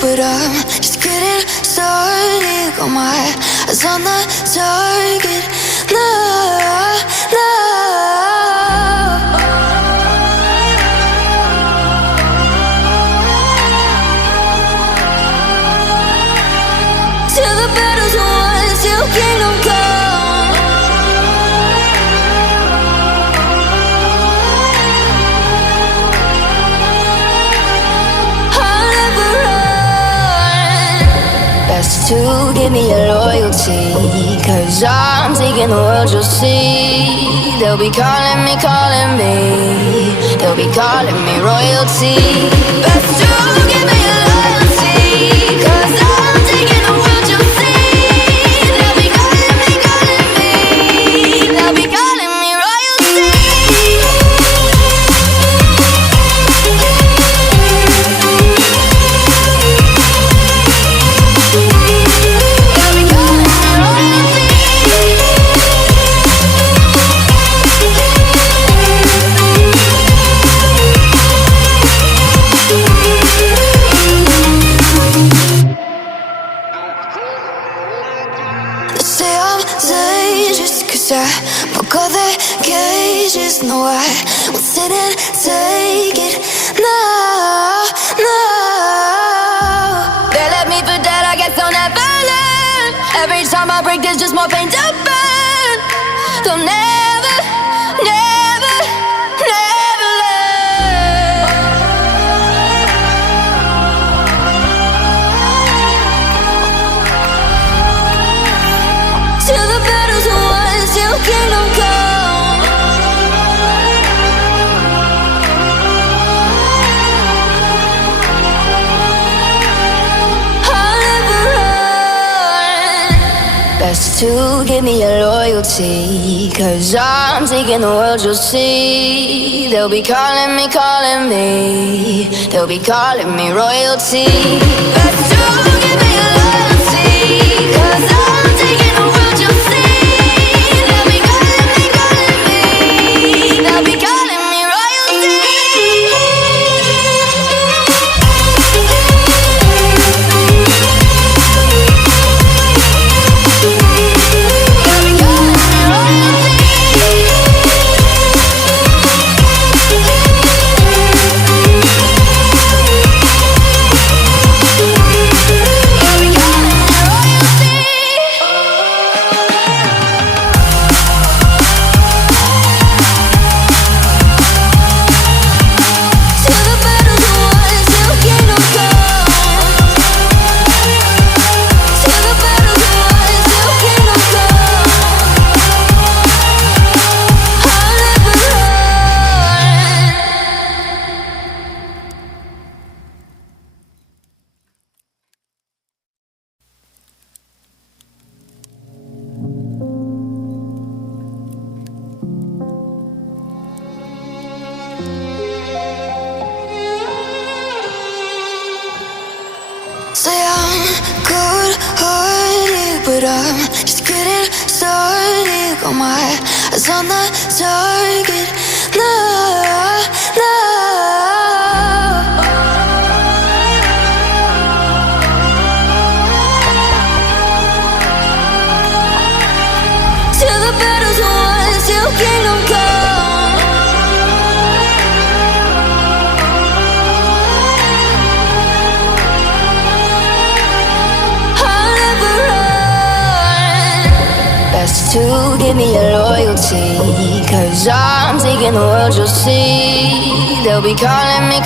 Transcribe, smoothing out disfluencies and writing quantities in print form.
but I'm just getting started. Got my eyes on the target. No, no. Till the battle's won, till kingdom come. I'll never run. Best to give me your loyalty, 'cause I'm taking the world, you'll see. They'll be calling me, calling me. They'll be calling me royalty. Best to give me your loyalty, 'cause I'm taking the world, you'll see. They'll be calling me, calling me. They'll be calling me royalty. They'll be calling me royalty. They say I'm dangerous 'cause I broke all their cages. No, I won't sit and take it. No, no. They left me for dead, I guess I'll never learn. Every time I break, there's just more pain to burn. They'll never, never, never learn. Till the battle's won, till kingdom come. I'll never run. Best to give me your loyalty, 'cause I'm taking the world, you'll see. They'll be calling me, calling me. They'll be calling me royalty. Best to give me your loyalty, 'cause I'm taking the world, you'll see. They'll be calling me, calling me. They'll be calling me royalty. They'll be calling me royalty. They'll be calling me royalty. Till the battle's won, till kingdom come. Till the battle's won, till kingdom come. I'll never run. Say I'm good-hearted, but I'm just getting started. Got my eyes on the target. No, no. Till the battle's won, till kingdom come. I'll never run. Best to give me your loyalty, 'cause I'm taking the world, you'll see. They'll be calling me,